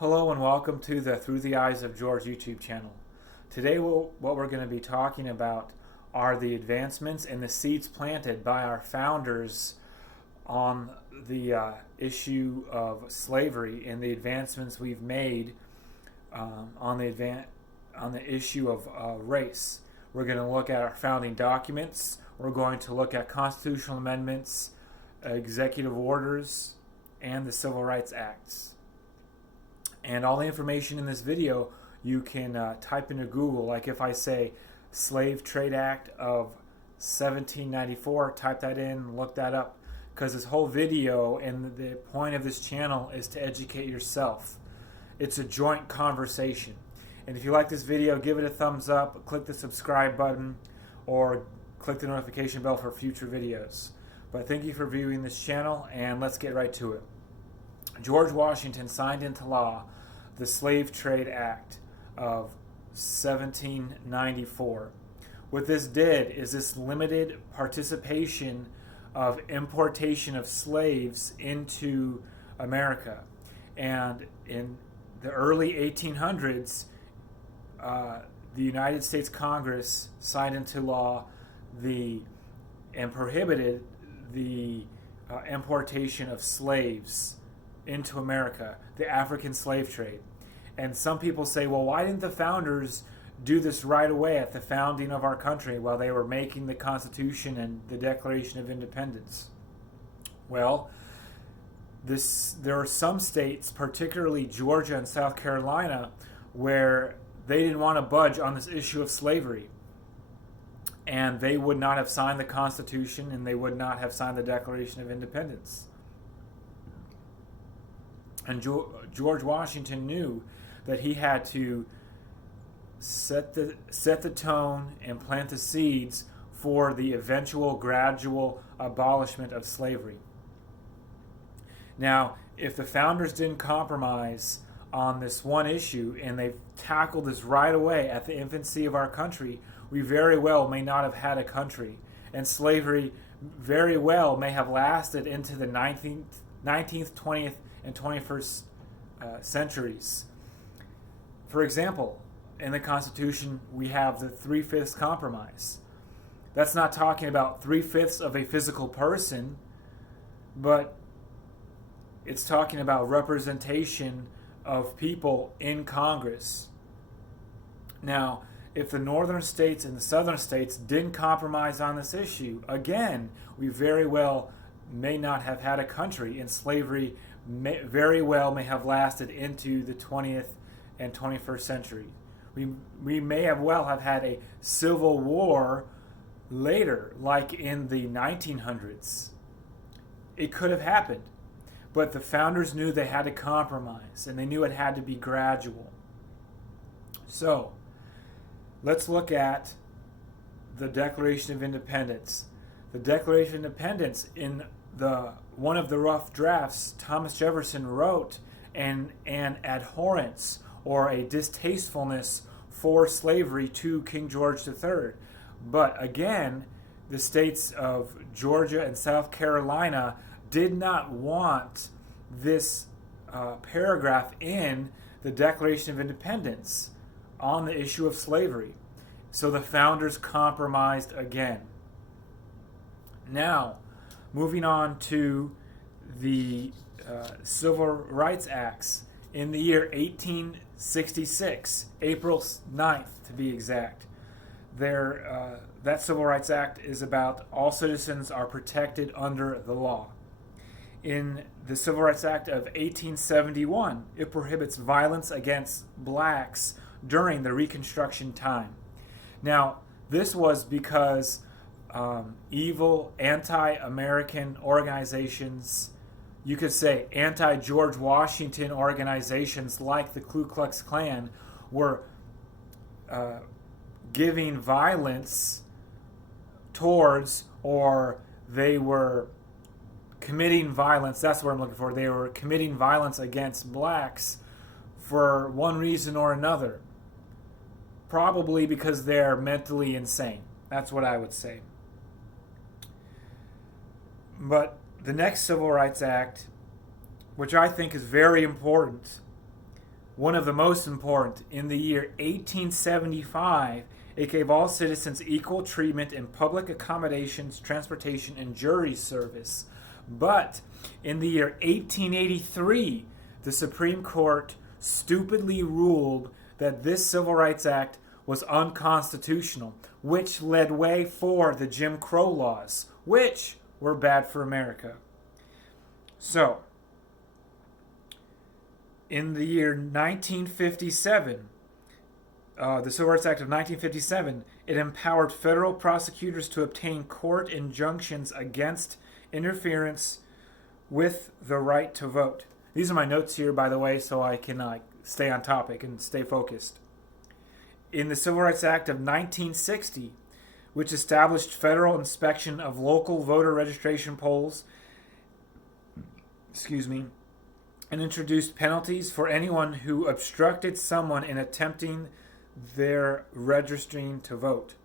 Hello and welcome to the Through the Eyes of George YouTube channel. Today what we're going to be talking about are the advancements and the seeds planted by our founders on the issue of slavery and the advancements we've made on the issue of race. We're going to look at our founding documents. We're going to look at constitutional amendments, executive orders, and the Civil Rights Acts. And all the information in this video you can type into Google. Like if I say Slave Trade Act of 1794, type that in, look that up, because this whole video and the point of this channel is to educate yourself. It's a joint conversation. And if you like this video, give it a thumbs up, click the subscribe button, or click the notification bell for future videos. But thank you for viewing this channel, and let's get right to it. George Washington signed into law the Slave Trade Act of 1794. What this did is this limited participation of importation of slaves into America. And in the early 1800s, the United States Congress signed into law and prohibited the importation of slaves into America, the African slave trade. And some people say, well, why didn't the founders do this right away at the founding of our country while they were making the Constitution and the Declaration of Independence? Well, there are some states, particularly Georgia and South Carolina, where they didn't want to budge on this issue of slavery. And they would not have signed the Constitution, and they would not have signed the Declaration of Independence. And George Washington knew that he had to set the tone and plant the seeds for the eventual gradual abolishment of slavery. Now, if the founders didn't compromise on this one issue and they tackled this right away at the infancy of our country, we very well may not have had a country. And slavery very well may have lasted into the 19th, 20th, and 21st centuries. For example, in the Constitution, we have the 3/5 compromise. That's not talking about 3/5 of a physical person, but it's talking about representation of people in Congress. Now, if the northern states and the southern states didn't compromise on this issue, again, we very well may not have had a country, and slavery very well may have lasted into the 20th and 21st century. We may have well have had a civil war later, like in the 1900s. It could have happened, but the founders knew they had to compromise, and they knew it had to be gradual. So, let's look at the Declaration of Independence. The Declaration of Independence, in one of the rough drafts, Thomas Jefferson wrote an abhorrence or a distastefulness for slavery to King George III. But again, the states of Georgia and South Carolina did not want this paragraph in the Declaration of Independence on the issue of slavery. So the founders compromised again. Now, moving on to the Civil Rights Acts in the year 1866, April 9th to be exact. That Civil Rights Act is about all citizens are protected under the law. In the Civil Rights Act of 1871, it prohibits violence against blacks during the Reconstruction time. Now, this was because evil anti-American organizations, you could say anti-George Washington organizations like the Ku Klux Klan, were giving violence towards, or they were committing violence, that's what I'm looking for, they were committing violence against blacks for one reason or another. Probably because they're mentally insane. That's what I would say. But the next Civil Rights Act, which I think is very important, one of the most important, in the year 1875, it gave all citizens equal treatment in public accommodations, transportation, and jury service. But in the year 1883, the Supreme Court stupidly ruled that this Civil Rights Act was unconstitutional, which led way for the Jim Crow laws, which were bad for America. So, in the year 1957, the Civil Rights Act of 1957, it empowered federal prosecutors to obtain court injunctions against interference with the right to vote. These are my notes here, by the way, so I can stay on topic and stay focused. In the Civil Rights Act of 1960, which established federal inspection of local voter registration polls, and introduced penalties for anyone who obstructed someone in attempting their registering to vote.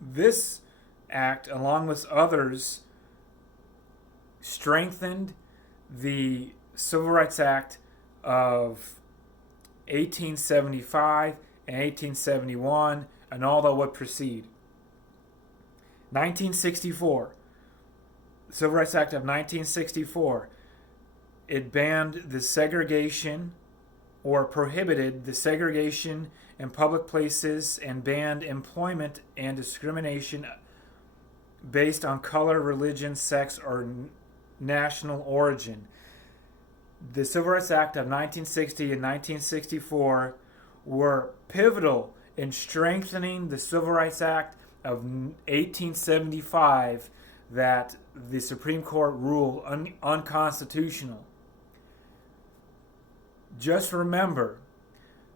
This act, along with others, strengthened the Civil Rights Act of 1875 and 1871 and all that would precede. 1964, the Civil Rights Act of 1964, it banned the segregation or prohibited the segregation in public places and banned employment and discrimination based on color, religion, sex, or national origin. The Civil Rights Act of 1960 and 1964 were pivotal in strengthening the Civil Rights Act of 1875 that the Supreme Court ruled unconstitutional. Just remember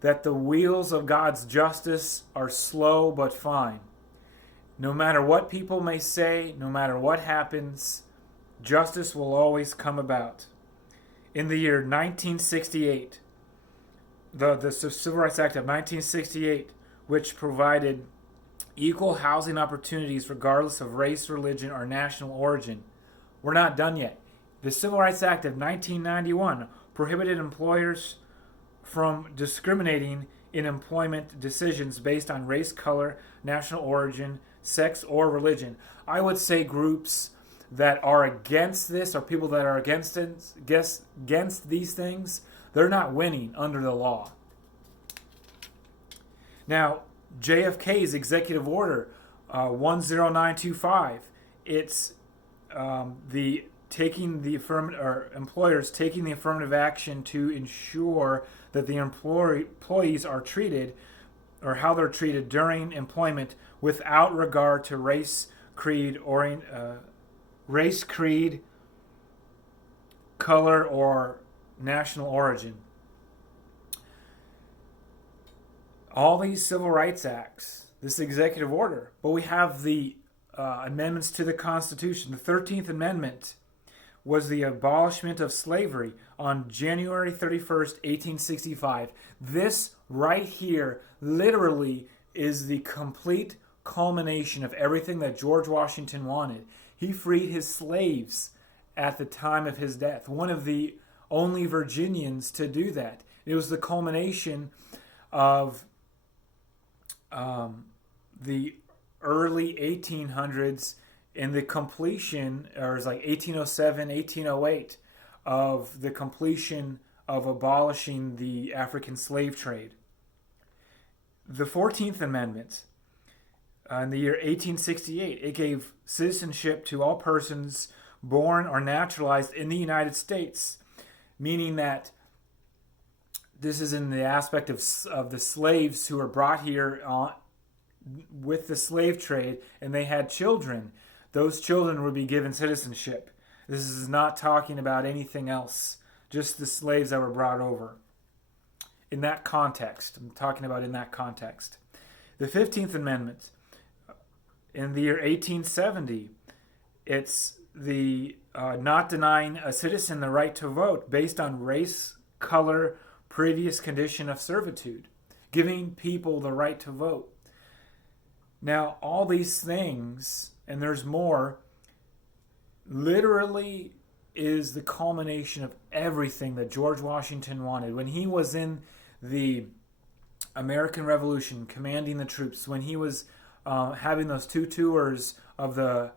that the wheels of God's justice are slow but fine. No matter what people may say, no matter what happens, justice will always come about. In the year 1968, the Civil Rights Act of 1968, which provided equal housing opportunities regardless of race, religion, or national origin. We're not done yet. The Civil Rights Act of 1991 prohibited employers from discriminating in employment decisions based on race, color, national origin, sex, or religion. I would say groups that are against this, or people that are against these things, they're not winning under the law. Now, JFK's executive order 10925, it's the taking the employers taking the affirmative action to ensure that the employees are treated, or how they're treated during employment, without regard to race, creed, color, or national origin. All these civil rights acts, this executive order, but we have the amendments to the Constitution. The 13th Amendment was the abolishment of slavery on January 31st, 1865. This right here literally is the complete culmination of everything that George Washington wanted. He freed his slaves at the time of his death, one of the only Virginians to do that. It was the culmination of the early 1800s and the completion, or it was like 1807, 1808, of the completion of abolishing the African slave trade. The 14th Amendment, in the year 1868, it gave citizenship to all persons born or naturalized in the United States, meaning that this is in the aspect of the slaves who were brought here with the slave trade, and they had children. Those children would be given citizenship. This is not talking about anything else, just the slaves that were brought over. In that context, I'm talking about in that context. The 15th Amendment, in the year 1870, it's the not denying a citizen the right to vote based on race, color, previous condition of servitude, giving people the right to vote. Now, all these things, and there's more, literally is the culmination of everything that George Washington wanted. When he was in the American Revolution, commanding the troops, when he was having those two tours of the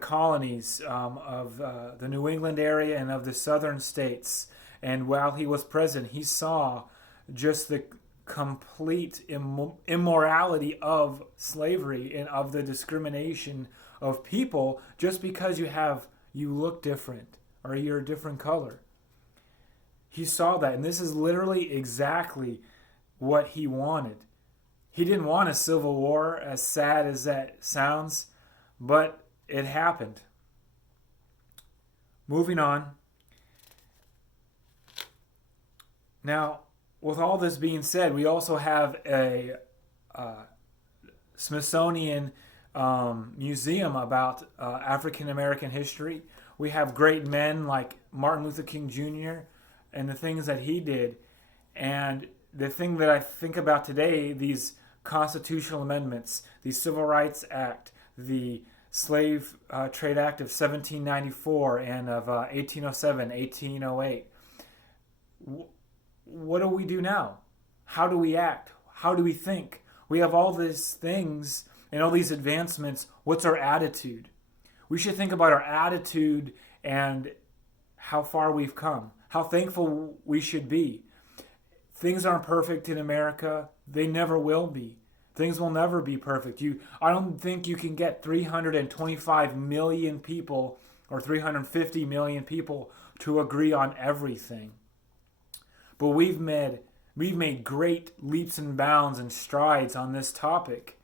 colonies of the New England area and of the southern states, and while he was president, he saw just the complete immorality of slavery and of the discrimination of people just because you look different or you're a different color. He saw that, and this is literally exactly what he wanted. He didn't want a civil war, as sad as that sounds, but it happened. Moving on. Now, with all this being said, we also have a Smithsonian museum about African American history. We have great men like Martin Luther King Jr. and the things that he did. And the thing that I think about today, these constitutional amendments, the Civil Rights Act, the Slave Trade Act of 1794 and of 1807, 1808. What do we do now? How do we act? How do we think? We have all these things and all these advancements. What's our attitude? We should think about our attitude and how far we've come, how thankful we should be. Things aren't perfect in America. They never will be. Things will never be perfect. I don't think you can get 325 million people or 350 million people to agree on everything. But we've made great leaps and bounds and strides on this topic.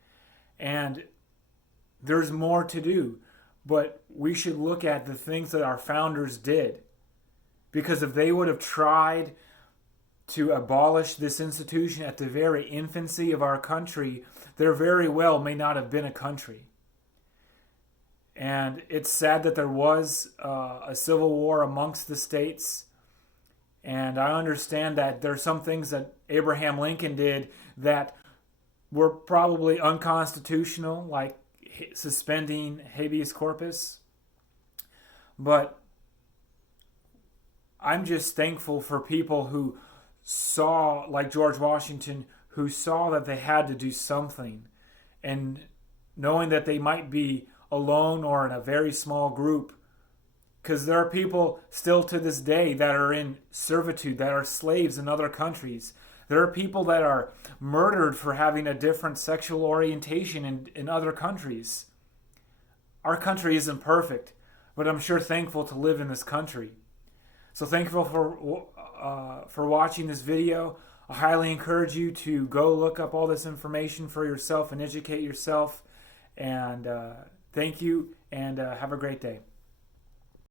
And there's more to do. But we should look at the things that our founders did. Because if they would have tried to abolish this institution at the very infancy of our country, there very well may not have been a country. And it's sad that there was a civil war amongst the states. And I understand that there are some things that Abraham Lincoln did that were probably unconstitutional, like suspending habeas corpus. But I'm just thankful for people who saw, like George Washington, who saw that they had to do something. And knowing that they might be alone or in a very small group, because there are people still to this day that are in servitude, that are slaves in other countries. There are people that are murdered for having a different sexual orientation in other countries. Our country isn't perfect, but I'm sure thankful to live in this country. So thankful for watching this video. I highly encourage you to go look up all this information for yourself and educate yourself. And thank you, and have a great day.